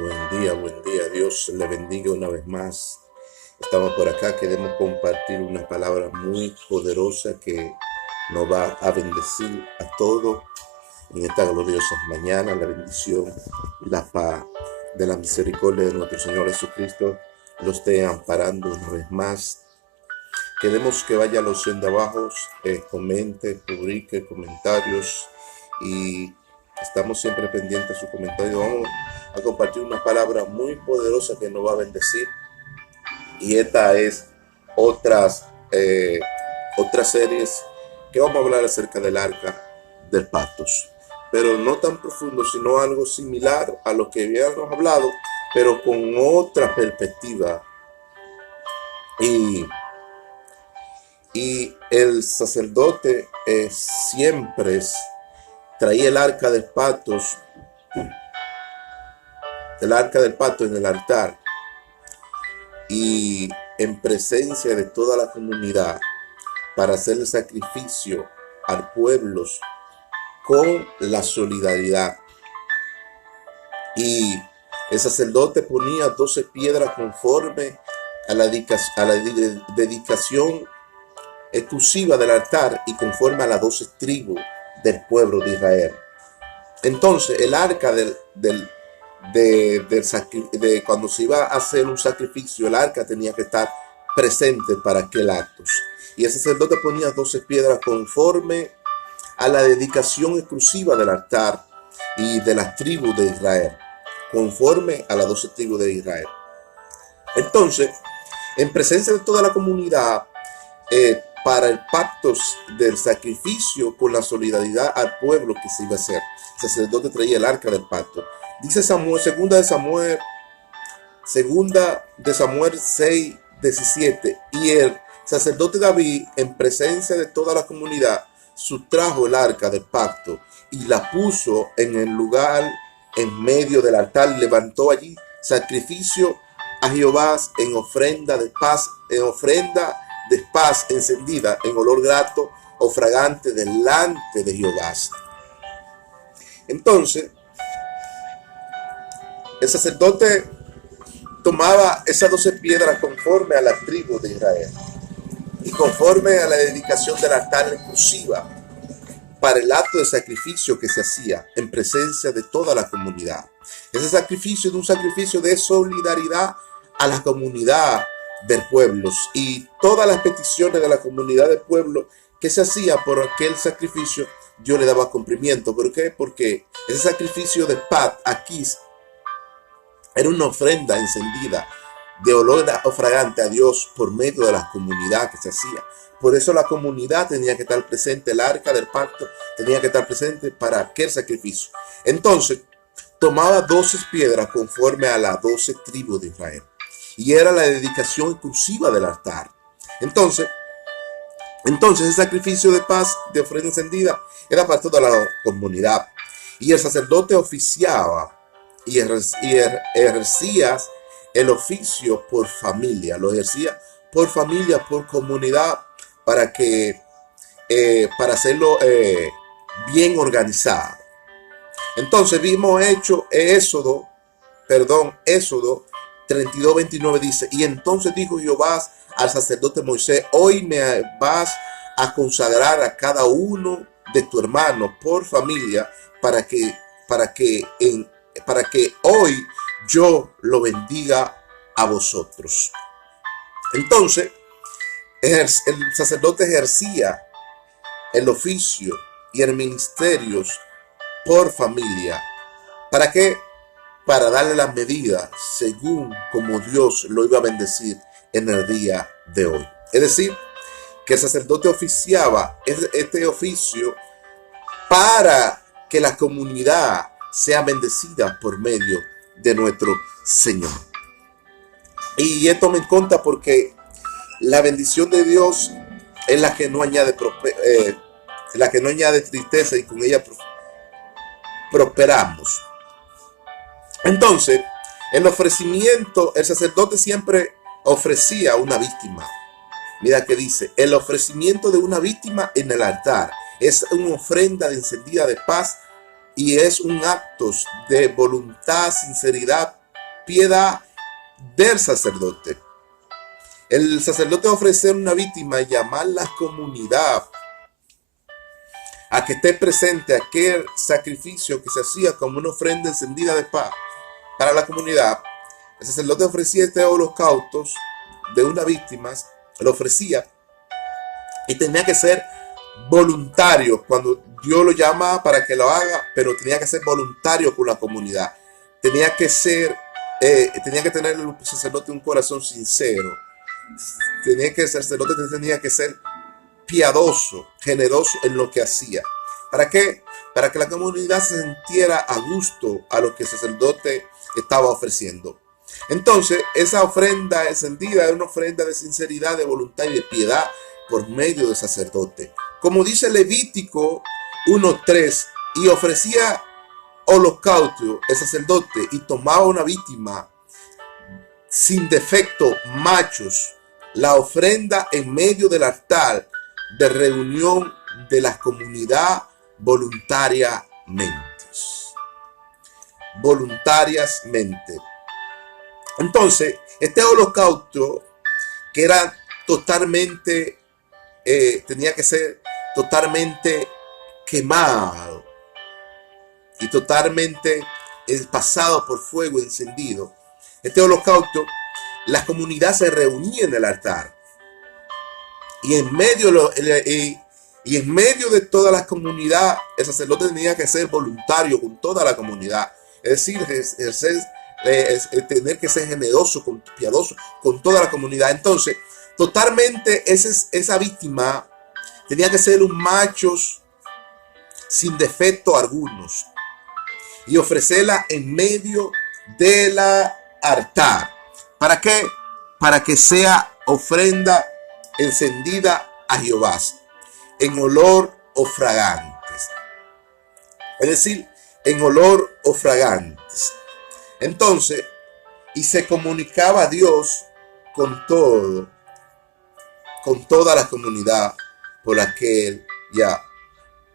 Buen día. Dios le bendiga una vez más. Estamos por acá, queremos compartir una palabra muy poderosa que nos va a bendecir a todos en esta gloriosa mañana. La bendición y la paz de la misericordia de nuestro Señor Jesucristo lo esté amparando una vez más. Queremos que vaya a la opción de abajo, comente, publique comentarios y estamos siempre pendientes de su comentario. Vamos a compartir una palabra muy poderosa que nos va a bendecir. Y esta es otras series que vamos a hablar acerca del arca del pactos. Pero no tan profundo, sino algo similar a lo que habíamos hablado, pero con otra perspectiva. Y el sacerdote siempre traía el arca del pacto en el altar y en presencia de toda la comunidad para hacer el sacrificio al pueblo con la solidaridad. Y el sacerdote ponía 12 piedras conforme a la dedicación exclusiva del altar y conforme a las 12 tribus del pueblo de Israel. Entonces el arca de cuando se iba a hacer un sacrificio, el arca tenía que estar presente para aquel acto. Y el sacerdote ponía 12 piedras conforme a la dedicación exclusiva del altar y de las tribus de Israel, conforme a las 12 tribus de Israel. Entonces, en presencia de toda la comunidad, para el pacto del sacrificio con la solidaridad al pueblo que se iba a hacer, el sacerdote traía el arca del pacto. Dice Samuel, segunda de Samuel 6:17, y el sacerdote David, en presencia de toda la comunidad, sustrajo el arca del pacto y la puso en el lugar en medio del altar, levantó allí sacrificio a Jehová en ofrenda de paz encendida en olor grato o fragante delante de Jehová. Entonces, el sacerdote tomaba esas 12 piedras conforme a la tribu de Israel y conforme a la dedicación del altar exclusiva para el acto de sacrificio que se hacía en presencia de toda la comunidad. Ese sacrificio es un sacrificio de solidaridad a la comunidad del pueblo y todas las peticiones de la comunidad del pueblo que se hacía por aquel sacrificio, Dios le daba cumplimiento. ¿Por qué? Porque ese sacrificio de paz aquí era una ofrenda encendida de olor fragante a Dios por medio de la comunidad que se hacía. Por eso la comunidad tenía que estar presente, el arca del pacto tenía que estar presente para aquel sacrificio. Entonces, tomaba 12 piedras conforme a las 12 tribus de Israel. Y era la dedicación exclusiva del altar. Entonces el sacrificio de paz, de ofrenda encendida, era para toda la comunidad. Y el sacerdote oficiaba y ejercía el oficio por familia. Lo ejercía por familia, por comunidad, para hacerlo bien organizado. Entonces vimos Éxodo 32:29 dice, y entonces dijo Jehová al sacerdote Moisés, hoy me vas a consagrar a cada uno de tu hermano por familia para que hoy yo lo bendiga a vosotros. Entonces el sacerdote ejercía el oficio y el ministerio por familia. ¿Para qué? Para darle las medidas según como Dios lo iba a bendecir en el día de hoy. Es decir, que el sacerdote oficiaba este oficio para que la comunidad sea bendecida por medio de nuestro Señor. Y esto me encanta porque la bendición de Dios es la que no añade tristeza y con ella prosperamos. Entonces, el ofrecimiento, el sacerdote siempre ofrecía una víctima. Mira que dice, el ofrecimiento de una víctima en el altar es una ofrenda de encendida de paz y es un acto de voluntad, sinceridad piedad del sacerdote. El sacerdote ofrecer una víctima y llamar la comunidad a que esté presente aquel sacrificio que se hacía como una ofrenda encendida de paz para la comunidad. El sacerdote ofrecía este holocausto de una víctima, lo ofrecía y tenía que ser voluntario cuando Dios lo llama para que lo haga, pero tenía que ser voluntario con la comunidad. Tenía que tener el sacerdote un corazón sincero. El sacerdote tenía que ser piadoso, generoso en lo que hacía. ¿Para qué? Para que la comunidad se sintiera a gusto a lo que el sacerdote estaba ofreciendo. Entonces, esa ofrenda encendida era una ofrenda de sinceridad, de voluntad y de piedad por medio del sacerdote. Como dice Levítico 1:3, y ofrecía holocausto el sacerdote y tomaba una víctima sin defecto, machos, la ofrenda en medio del altar de reunión de la comunidad voluntariamente. Entonces, este holocausto que era totalmente, tenía que ser totalmente quemado y totalmente pasado por fuego encendido. Este holocausto, la comunidad se reunía en el altar y en medio de toda la comunidad, el sacerdote tenía que ser voluntario con toda la comunidad. Es decir, tener que ser generoso, piadoso con toda la comunidad. Entonces, totalmente esa víctima tenía que ser un macho sin defecto algunos y ofrecerla en medio de la altar. ¿Para qué? Para que sea ofrenda encendida a Jehová en olor o fragantes. Es decir, en olor o fragantes. Entonces, y se comunicaba a Dios con toda la comunidad por aquella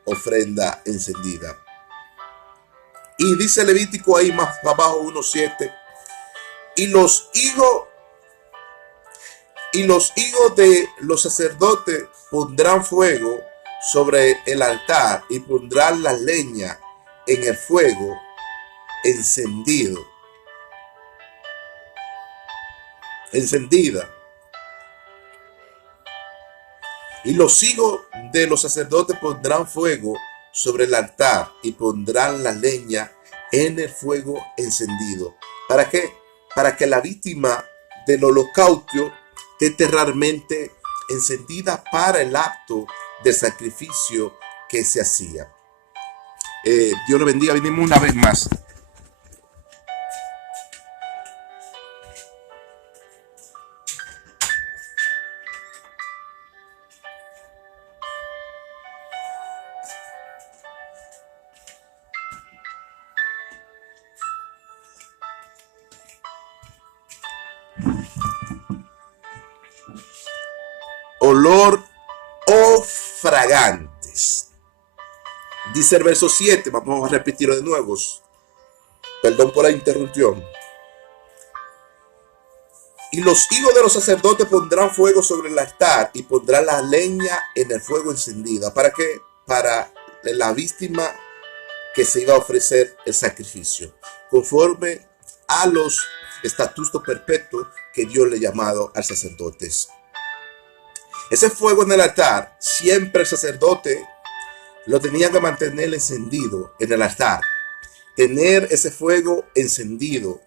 ofrenda encendida. Y dice Levítico ahí más abajo 1:7, y los hijos de los sacerdotes pondrán fuego sobre el altar y pondrán la leña en el fuego encendida. Y los hijos de los sacerdotes pondrán fuego sobre el altar y pondrán la leña en el fuego encendido. ¿Para qué? Para que la víctima del holocausto esté realmente encendida para el acto de sacrificio que se hacía. Dios le bendiga. Venimos una vez más. Olor o fragantes. Dice el verso 7, vamos a repetirlo de nuevo. Perdón por la interrupción. Y los hijos de los sacerdotes pondrán fuego sobre el altar y pondrán la leña en el fuego encendida. ¿Para qué? Para la víctima que se iba a ofrecer el sacrificio, conforme a los estatutos perpetuos que Dios le ha llamado al sacerdote. Ese fuego en el altar, siempre el sacerdote lo tenía que mantener encendido en el altar. Tener ese fuego encendido.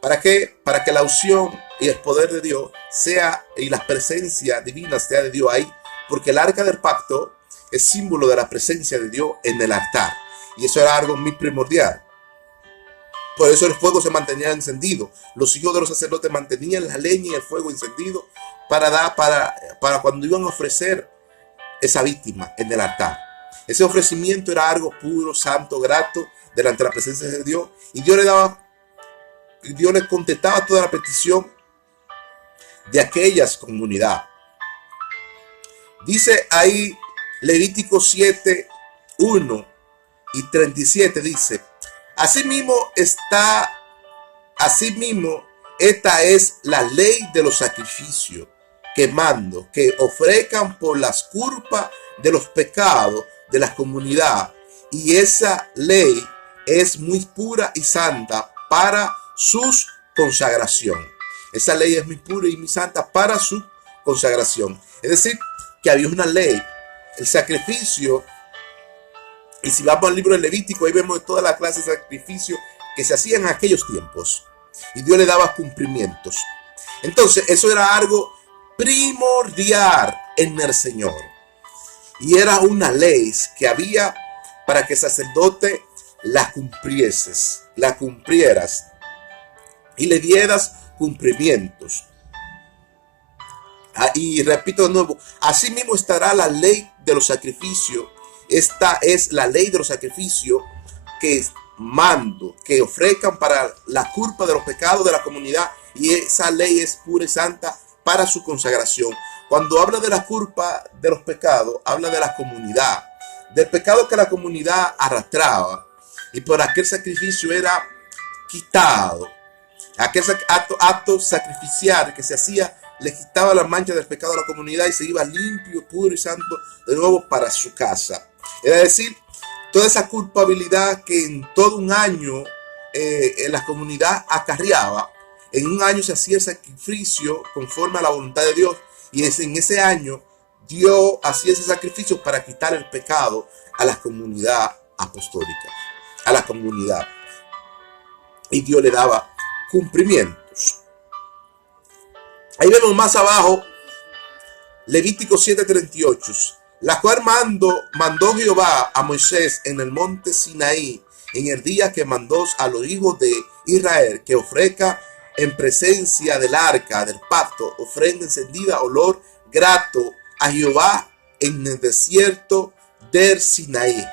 ¿Para qué? Para que la unción y el poder de Dios sea, y la presencia divina sea de Dios ahí. Porque el arca del pacto es símbolo de la presencia de Dios en el altar. Y eso era algo muy primordial. Por eso el fuego se mantenía encendido. Los hijos de los sacerdotes mantenían la leña y el fuego encendido para cuando iban a ofrecer esa víctima en el altar. Ese ofrecimiento era algo puro, santo, grato, delante de la presencia de Dios. Y Dios le contestaba toda la petición de aquellas comunidades. Dice ahí Levítico 7:1 y 37, dice: Asimismo Asimismo, esta es la ley de los sacrificios que mando, que ofrezcan por las culpas de los pecados de la comunidad. Y esa ley es muy pura y santa para su consagración. Esa ley es muy pura y muy santa para su consagración. Es decir, que había una ley, el sacrificio. Y si vamos al libro del Levítico, ahí vemos toda la clase de sacrificio que se hacían en aquellos tiempos. Y Dios le daba cumplimientos. Entonces, eso era algo primordial en el Señor. Y era una ley que había para que el sacerdote la cumplieras y le dieras cumplimientos. Y repito de nuevo, así mismo estará la ley de los sacrificios. Esta es la ley de los sacrificios que mando, que ofrezcan para la culpa de los pecados de la comunidad, y esa ley es pura y santa para su consagración. Cuando habla de la culpa de los pecados, habla de la comunidad, del pecado que la comunidad arrastraba, y por aquel sacrificio era quitado. Aquel acto sacrificial que se hacía le quitaba la mancha del pecado a la comunidad y se iba limpio, puro y santo de nuevo para su casa. Es decir, toda esa culpabilidad que en todo un año en la comunidad acarreaba, en un año se hacía el sacrificio conforme a la voluntad de Dios, y en ese año Dios hacía ese sacrificio para quitar el pecado a la comunidad apostólica, a la comunidad, y Dios le daba cumplimientos. Ahí vemos más abajo Levítico 7:38, la cual mandó Jehová a Moisés en el monte Sinaí en el día que mandó a los hijos de Israel que ofrezca en presencia del arca del pacto ofrenda encendida, olor grato a Jehová en el desierto del Sinaí.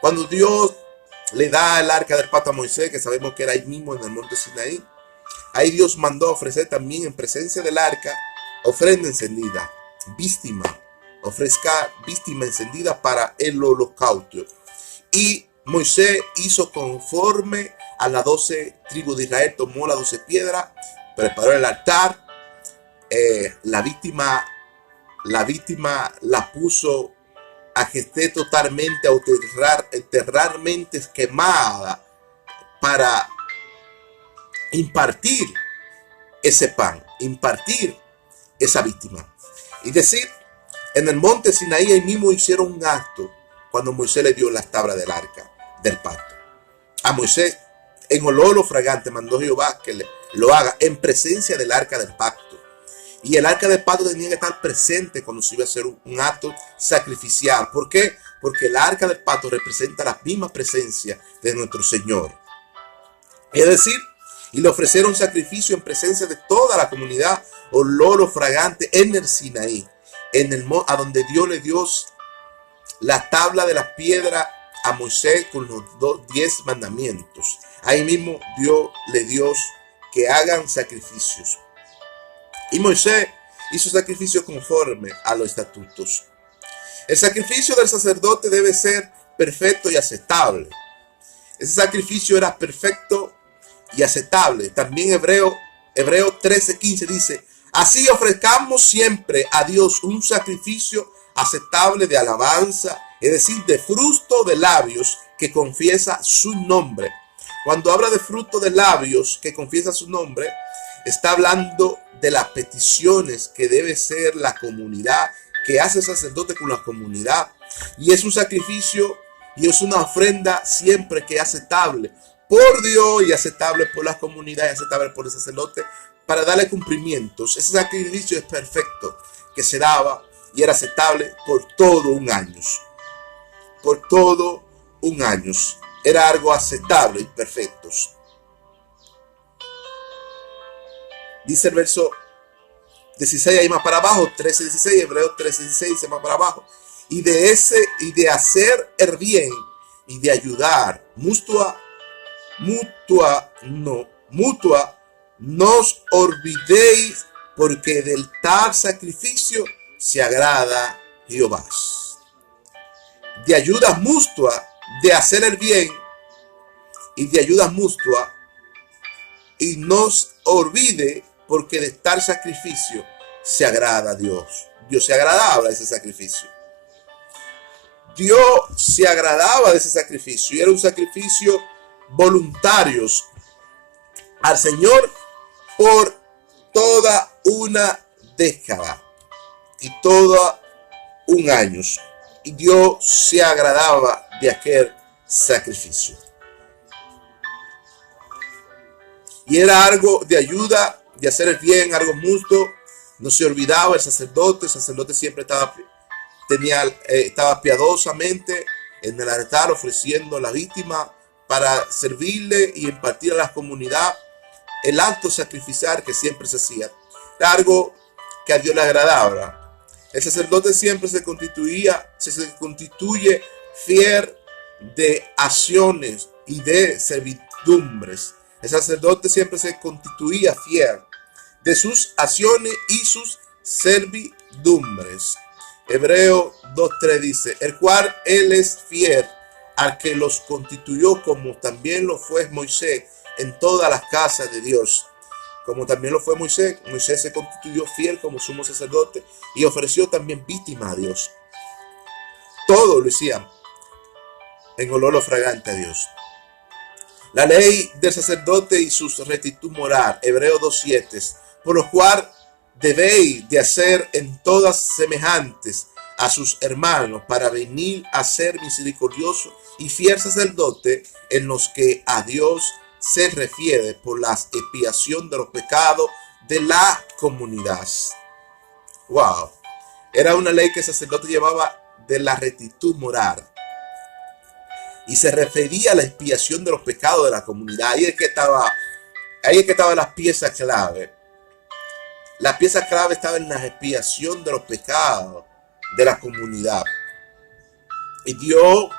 Cuando Dios le da el arca del pacto a Moisés, que sabemos que era ahí mismo en el monte Sinaí, ahí Dios mandó ofrecer también en presencia del arca ofrenda encendida, ofrezca víctima encendida para el holocausto. Y Moisés hizo conforme a las 12 tribus de Israel, tomó las 12 piedras, preparó el altar, la víctima la puso a que esté totalmente enterrarmente quemada para impartir ese pan, impartir esa víctima. Y decir, en el monte Sinaí ahí mismo hicieron un acto cuando Moisés le dio las tablas del arca del pacto. A Moisés en olor fragante mandó Jehová que lo haga en presencia del arca del pacto. Y el arca del pacto tenía que estar presente cuando se iba a hacer un acto sacrificial. ¿Por qué? Porque el arca del pacto representa la misma presencia de nuestro Señor. Es decir, y le ofrecieron sacrificio en presencia de toda la comunidad, olor fragante en el Sinaí, a donde Dios le dio la tabla de la piedra a Moisés con los 10 mandamientos. Ahí mismo Dios le dio que hagan sacrificios. Y Moisés hizo sacrificio conforme a los estatutos. El sacrificio del sacerdote debe ser perfecto y aceptable. Ese sacrificio era perfecto y aceptable. También Hebreo 13:15 dice, así ofrezcamos siempre a Dios un sacrificio aceptable de alabanza, es decir, de fruto de labios que confiesa su nombre. Cuando habla de fruto de labios que confiesa su nombre, está hablando de las peticiones que debe ser la comunidad, que hace el sacerdote con la comunidad. Y es un sacrificio y es una ofrenda siempre que es aceptable por Dios y aceptable por la comunidad y aceptable por el sacerdote para darle cumplimientos. Ese sacrificio es perfecto que se daba y era aceptable por todo un año. Por todo un año. Era algo aceptable y perfecto. Dice el verso 16 ahí más para abajo, 13:16, Hebreos 13:16 dice más para abajo. Y de hacer el bien y de ayudar mutua, no os olvidéis, porque del tal sacrificio se agrada Jehová. De ayuda mutua, de hacer el bien y de ayuda mutua, y no olvide, porque de tal sacrificio se agrada a Dios. Dios se agradaba de ese sacrificio. Dios se agradaba de ese sacrificio y era un sacrificio voluntario al Señor por toda una década y todo un año. Y Dios se agradaba de aquel sacrificio. Y era algo de ayuda, de hacer el bien, algo mutuo. No se olvidaba el sacerdote siempre estaba piadosamente en el altar ofreciendo la víctima para servirle y impartir a la comunidad el acto sacrificial que siempre se hacía. Era algo que a Dios le agradaba. El sacerdote siempre se constituye fiel de acciones y de servidumbres. El sacerdote siempre se constituía fiel de sus acciones y sus servidumbres. Hebreo 2:3 dice, el cual él es fiel al que los constituyó, como también lo fue Moisés en todas las casas de Dios. Como también lo fue Moisés, Moisés se constituyó fiel como sumo sacerdote y ofreció también víctima a Dios. Todo lo hacían en olor fragante a Dios. La ley del sacerdote y sus rectitud moral, Hebreo 2:7, por lo cual debéis de hacer en todas semejantes a sus hermanos para venir a ser misericordioso y fiel sacerdote en los que a Dios se refiere por la expiación de los pecados de la comunidad. Wow. Era una ley que el sacerdote llevaba de la rectitud moral. Y se refería a la expiación de los pecados de la comunidad. Ahí es que estaban las piezas clave. La pieza clave estaba en la expiación de los pecados de la comunidad. Y Dios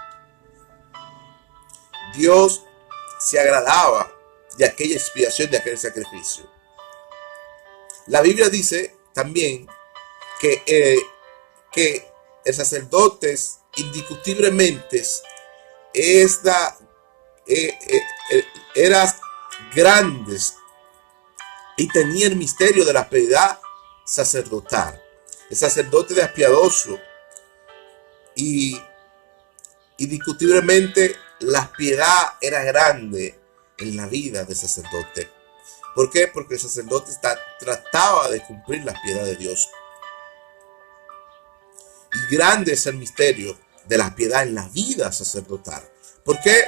se agradaba de aquella expiación, de aquel sacrificio. La Biblia dice también que el sacerdote indiscutiblemente era grandes y tenía el misterio de la piedad sacerdotal. El sacerdote era piadoso y indiscutiblemente la piedad era grande en la vida del sacerdote. ¿Por qué? Porque el sacerdote trataba de cumplir la piedad de Dios. Y grande es el misterio de la piedad en la vida sacerdotal. ¿Por qué?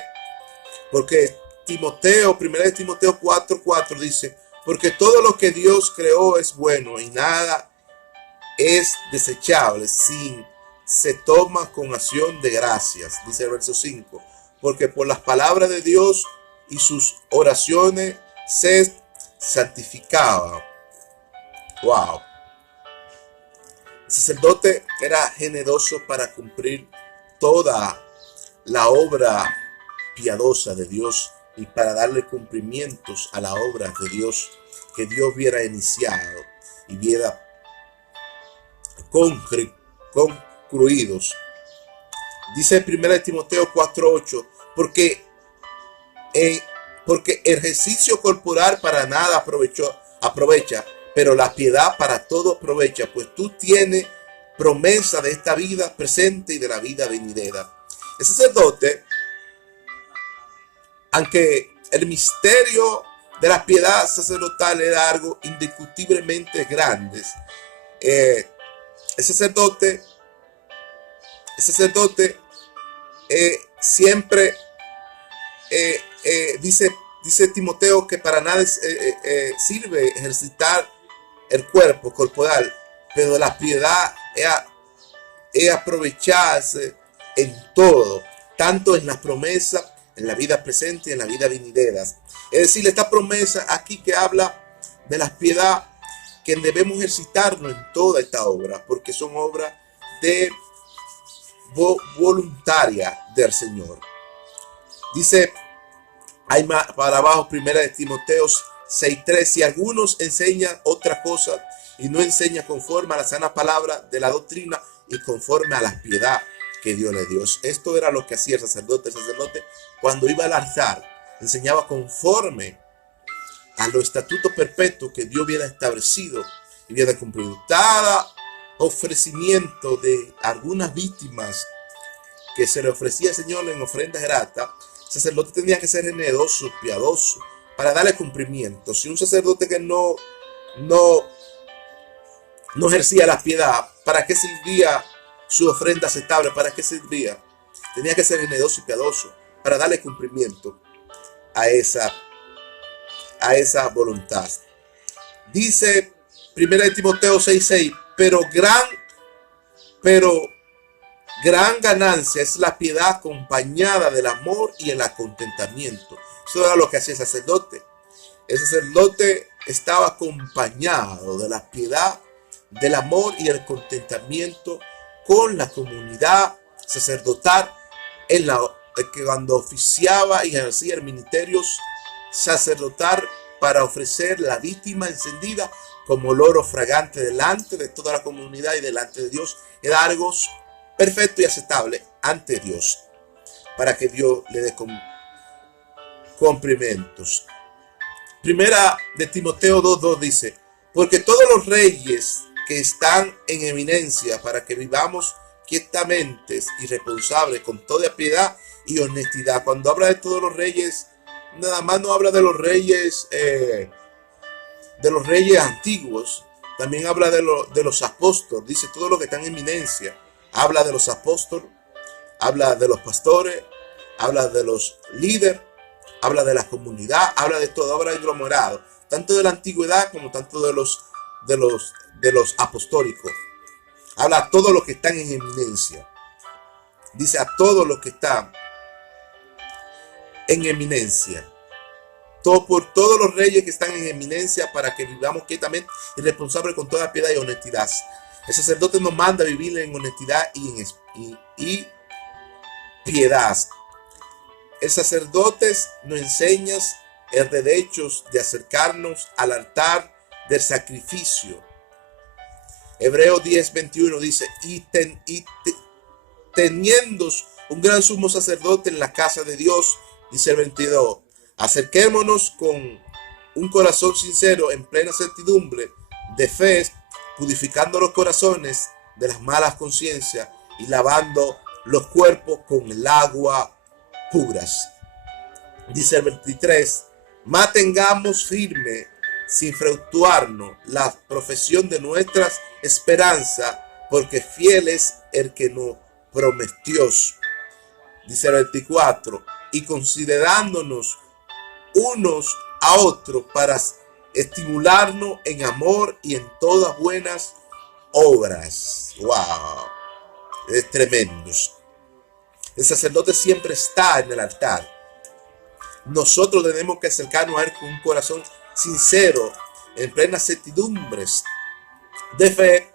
Porque 1 Timoteo 4:4 dice, porque todo lo que Dios creó es bueno y nada es desechable sin se toma con acción de gracias, dice el verso 5, porque por las palabras de Dios y sus oraciones se santificaba. Wow. El sacerdote era generoso para cumplir toda la obra piadosa de Dios y para darle cumplimientos a la obra de Dios que Dios hubiera iniciado y hubiera concluidos. Dice 1 Timoteo 4:8, porque el ejercicio corporal para nada aprovecha, pero la piedad para todo aprovecha, pues tú tienes promesa de esta vida presente y de la vida venidera. El sacerdote, aunque el misterio de la piedad sacerdotal era algo indiscutiblemente grande, el sacerdote siempre dice Timoteo que para nada sirve ejercitar el cuerpo corporal, pero la piedad es aprovecharse en todo, tanto en las promesas, en la vida presente y en la vida venidera. Es decir, esta promesa aquí que habla de la piedad, que debemos ejercitarnos en toda esta obra, porque son obras de voluntaria del Señor. Dice hay más para abajo, 1 Timoteo 6:3, si algunos enseñan otra cosa y no enseñan conforme a la sana palabra de la doctrina y conforme a la piedad que Dios le dio. Esto era lo que hacía el sacerdote. El sacerdote, cuando iba al altar, enseñaba conforme a los estatutos perpetuos que Dios viene establecido y viene cumplido. Cada ofrecimiento de algunas víctimas que se le ofrecía al Señor en ofrendas gratas, el sacerdote tenía que ser generoso, piadoso, para darle cumplimiento. Si un sacerdote que no ejercía la piedad, ¿para qué servía su ofrenda aceptable? ¿Para qué servía? Tenía que ser generoso y piadoso para darle cumplimiento a esa voluntad. Dice 1 Timoteo 6:6, pero gran ganancia es la piedad acompañada del amor y el contentamiento. Eso era lo que hacía el sacerdote. El sacerdote estaba acompañado de la piedad, del amor y el contentamiento con la comunidad sacerdotal que cuando oficiaba y ejercía el ministerio sacerdotal para ofrecer la víctima encendida como olor fragante delante de toda la comunidad y delante de Dios. Era algo perfecto y aceptable ante Dios, para que Dios le dé cumplimientos. Primera de Timoteo 2:2 dice, porque todos los reyes que están en eminencia, para que vivamos quietamente y responsables con toda piedad y honestidad. Cuando habla de todos los reyes, nada más no habla de los reyes antiguos, también habla de los apóstoles. Dice todos los que están en eminencia. Habla de los apóstoles, habla de los pastores, habla de los líderes, habla de la comunidad, habla de todo, habla de aglomerado, tanto de la antigüedad como tanto de los apostólicos. Habla a todos los que están en eminencia. Dice a todos los que están en eminencia. Por todos los reyes que están en eminencia, para que vivamos quietamente y responsables con toda piedad y honestidad. El sacerdote nos manda a vivir en honestidad y piedad. El sacerdote nos enseña el derecho de acercarnos al altar del sacrificio. Hebreos 10:21 dice, teniendo un gran sumo sacerdote en la casa de Dios, dice el 22, acerquémonos con un corazón sincero en plena certidumbre de fe, purificando los corazones de las malas conciencias y lavando los cuerpos con el agua puras. Dice el 23, mantengamos firme sin fluctuarnos la profesión de nuestras esperanzas, porque fiel es el que nos prometió. Dice el 24, y considerándonos unos a otros para estimularnos en amor y en todas buenas obras. ¡Wow! Es tremendo. El sacerdote siempre está en el altar. Nosotros tenemos que acercarnos a él con un corazón sincero, en plenas certidumbres de fe,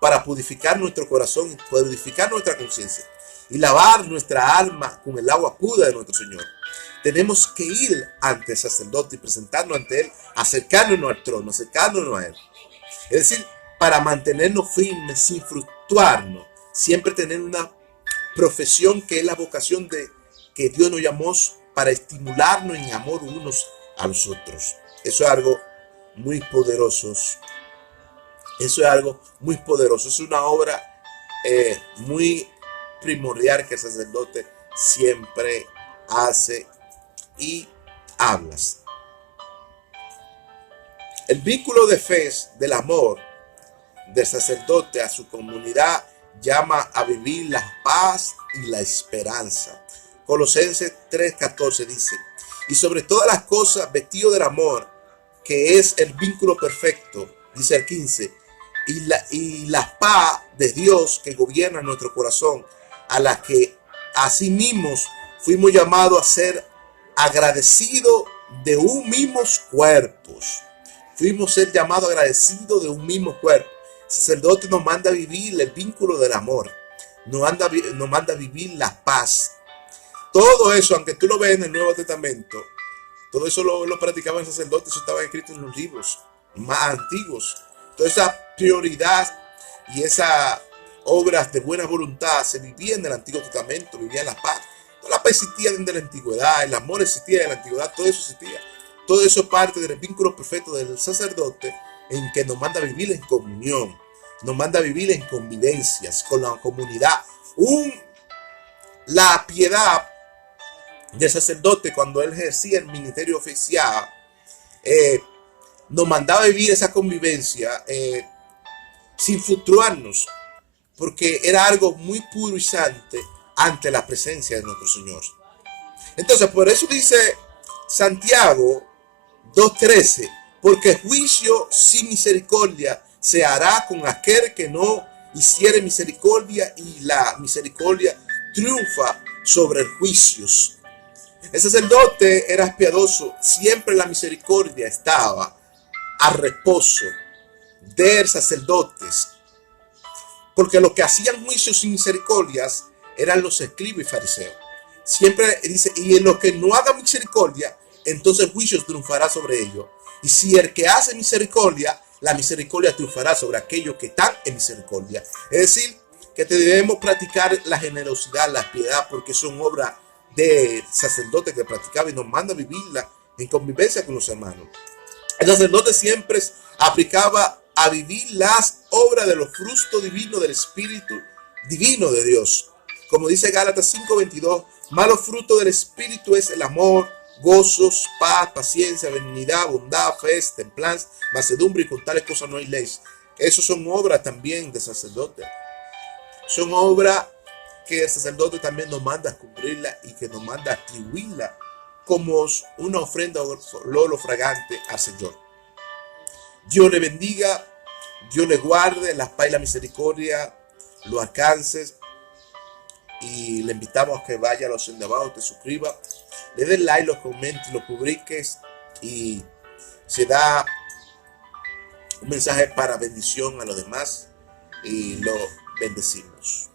para purificar nuestro corazón, purificar nuestra conciencia y lavar nuestra alma con el agua pura de nuestro Señor. Tenemos que ir ante el sacerdote y presentarnos ante él, acercarnos al trono, acercarnos a él. Es decir, para mantenernos firmes sin fluctuarnos, siempre tener una profesión que es la vocación de que Dios nos llamó para estimularnos en amor unos a los otros. Eso es algo muy poderoso. Eso es algo muy poderoso. Es una obra muy primordial que el sacerdote siempre hace y habla. El vínculo de fe, del amor del sacerdote a su comunidad, llama a vivir la paz y la esperanza. Colosenses 3:14 dice, y sobre todas las cosas vestido del amor, que es el vínculo perfecto, dice el 15, y la paz de Dios que gobierna nuestro corazón, a la que asimismo fuimos llamados a ser agradecidos de un mismo cuerpo. Fuimos ser llamados agradecidos de un mismo cuerpo. El sacerdote nos manda a vivir el vínculo del amor. Nos manda a vivir la paz. Todo eso, aunque tú lo ves en el Nuevo Testamento, todo eso lo practicaban los sacerdotes, eso estaba escrito en los libros más antiguos. Toda esa prioridad y esas obras de buena voluntad se vivían en el Antiguo Testamento, vivían la paz. Toda la paz existía desde la antigüedad, el amor existía en la antigüedad, todo eso existía. todo eso parte del vínculo perfecto del sacerdote, en que nos manda a vivir en comunión, nos manda a vivir en convivencias con la comunidad. La piedad del sacerdote, cuando él ejercía el ministerio oficial, nos mandaba a vivir esa convivencia sin fluctuarnos, porque era algo muy puro y santo ante la presencia de nuestro Señor. Entonces, por eso dice Santiago 2:13, porque juicio sin misericordia se hará con aquel que no hiciere misericordia, y la misericordia triunfa sobre juicios. El sacerdote era piadoso, siempre la misericordia estaba a reposo de sacerdotes, porque los que hacían juicios sin misericordias eran los escribas y fariseos. Siempre dice, y en los que no haga misericordia, entonces juicio triunfará sobre ellos. Y si el que hace misericordia, la misericordia triunfará sobre aquellos que están en misericordia. Es decir, que debemos practicar la generosidad, la piedad, porque son obras de sacerdote que practicaba y nos manda a vivirla en convivencia con los hermanos. El sacerdote siempre aplicaba a vivir las obras de los frutos divinos del Espíritu divino de Dios. Como dice Gálatas 5:22, más los frutos del Espíritu es el amor, gozos, paz, paciencia, benignidad, bondad, fe, templanza, mansedumbre, y con tales cosas no hay leyes. Esas son obras también de sacerdote. Son obras que el sacerdote también nos manda a cumplirla y que nos manda a atribuirla como una ofrenda olor fragante al Señor. Dios le bendiga, Dios le guarde, la paz y la misericordia lo alcances, y le invitamos a que vaya a los de abajo, te suscriba, le des like, lo comentes, lo publiques, y se da un mensaje para bendición a los demás y lo bendecimos.